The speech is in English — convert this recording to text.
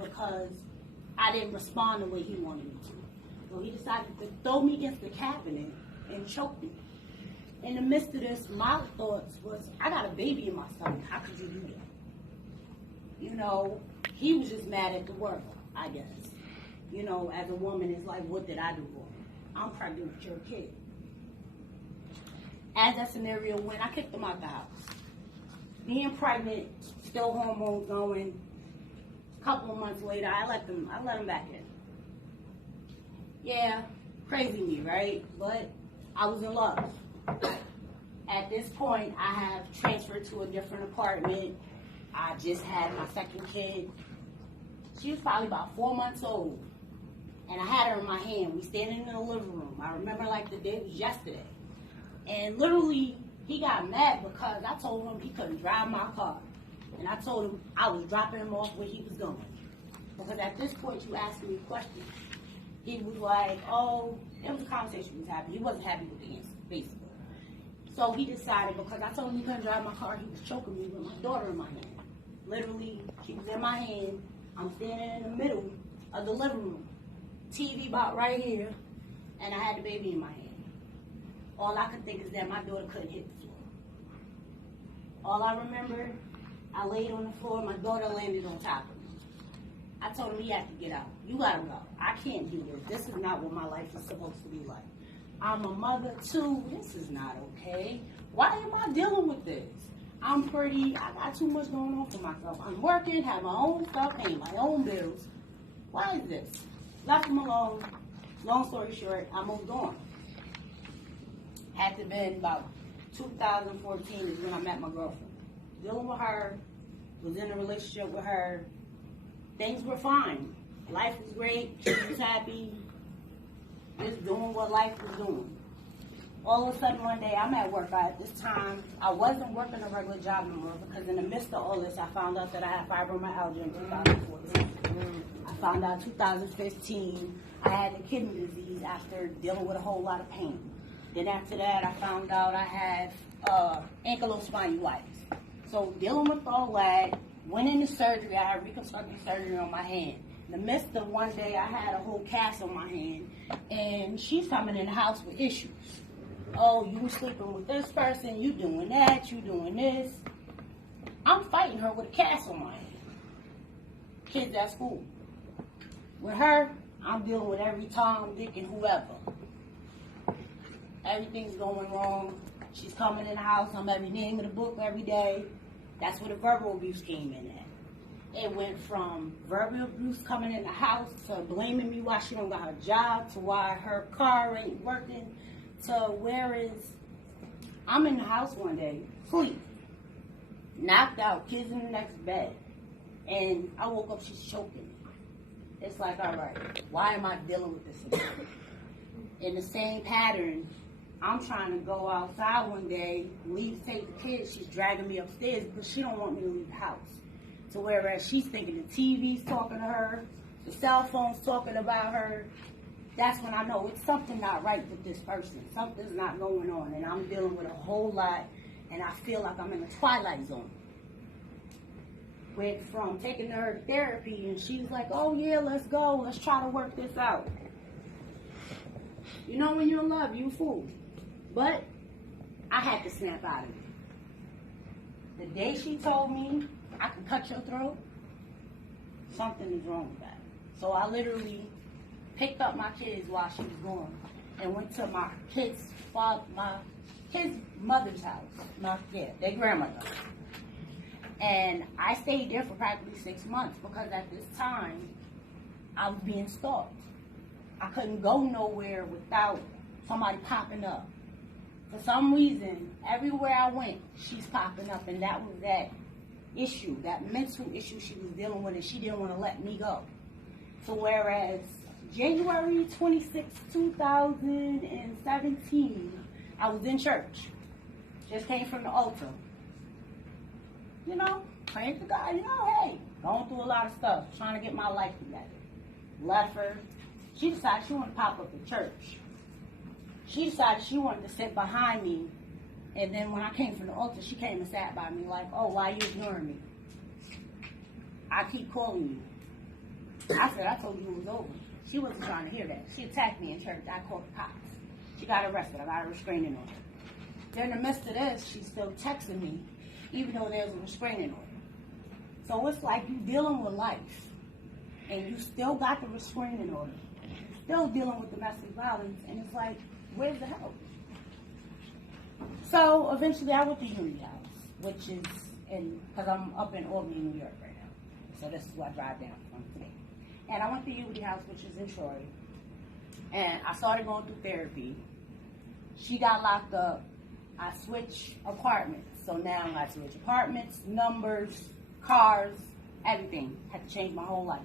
because I didn't respond the way he wanted me to. So he decided to throw me against the cabinet and choke me. In the midst of this, my thoughts was, I got a baby in my stomach. How could you do that? You know, he was just mad at the world, I guess. You know, as a woman, it's like, what did I do wrong? I'm pregnant with your kid. As that scenario went, I kicked him out the house. Being pregnant, still hormones going. A couple of months later, I let him back in. Yeah, crazy me, right? But I was in love. At this point, I have transferred to a different apartment. I just had my second kid. She was probably about 4 months old. And I had her in my hand. We standing in the living room. I remember like the day was yesterday. And literally, he got mad because I told him he couldn't drive my car. And I told him I was dropping him off where he was going. Because at this point, you asked me a question. He was like, oh, it was a conversation he was having. He wasn't happy with the answer, basically. So he decided, because I told him he couldn't drive my car, he was choking me with my daughter in my hand. Literally, she was in my hand. I'm standing in the middle of the living room. TV about right here, and I had the baby in my hand. All I could think is that my daughter couldn't hit the floor. All I remember, I laid on the floor, my daughter landed on top of me. I told him he had to get out. You gotta go. I can't do this. This is not what my life is supposed to be like. I'm a mother too. This is not okay. Why am I dealing with this? I'm pretty. I got too much going on for myself. I'm working, have my own stuff, paying my own bills. Why is this? Left him alone. Long story short, I moved on. Had to been about 2014 is when I met my girlfriend. Dealing with her, was in a relationship with her. Things were fine. Life was great. She was happy. Just doing what life was doing. All of a sudden one day, I'm at work. At this time, I wasn't working a regular job no more because in the midst of all this, I found out that I had fibromyalgia in 2014. I found out in 2015 I had a kidney disease after dealing with a whole lot of pain. Then after that, I found out I had ankylosing spondylitis. So dealing with all that, went into surgery. I had reconstructive surgery on my hand. In the midst of one day, I had a whole cast on my hand, and she's coming in the house with issues. Oh, you were sleeping with this person, you doing that, you doing this. I'm fighting her with a cast on my hand. Kids at school. With her, I'm dealing with every Tom, Dick, and whoever. Everything's going wrong. She's coming in the house. I'm every name of the book every day. That's where the verbal abuse came in at. It went from verbal abuse coming in the house to blaming me why she don't got her job, to why her car ain't working, to whereas I'm in the house one day, sleep, knocked out, kids in the next bed, and I woke up, she's choking me. It's like, all right, why am I dealing with this again? In the same pattern, I'm trying to go outside one day, leave to take the kids. She's dragging me upstairs because she don't want me to leave the house. So whereas she's thinking the TV's talking to her, the cell phone's talking about her, that's when I know it's something not right with this person. Something's not going on, and I'm dealing with a whole lot, and I feel like I'm in the twilight zone. Went from taking her to therapy, and she was like, oh yeah, let's go, let's try to work this out. You know when you're in love, you a fool. But I had to snap out of it. The day she told me, I can cut your throat, something is wrong with that. So I literally picked up my kids while she was gone and went to my kids' mother's house, their grandmother. And I stayed there for practically 6 months because at this time, I was being stalked. I couldn't go nowhere without somebody popping up. For some reason, everywhere I went, she's popping up, and that was that issue, that mental issue she was dealing with, and she didn't want to let me go. So whereas January 26, 2017, I was in church. Just came from the altar. You know, praying to God, hey, going through a lot of stuff, trying to get my life together. Left her. She decided she wanted to pop up at church. She decided she wanted to sit behind me. And then when I came from the altar, she came and sat by me like, oh, why are you ignoring me? I keep calling you. I said, I told you it was over. She wasn't trying to hear that. She attacked me in church. I called the cops. She got arrested. I got a restraining order. During the midst of this, she's still texting me, even though there's a restraining order. So it's like you dealing with life, and you still got the restraining order. You're still dealing with domestic violence, and it's like, where's the help? So eventually I went to Unity House, which is because I'm up in Albany, New York right now. So this is where I drive down from today. And I went to Unity House, which is in Troy, and I started going through therapy. She got locked up. I switched apartments. So now I switch apartments, numbers, cars, everything. Had to change my whole life.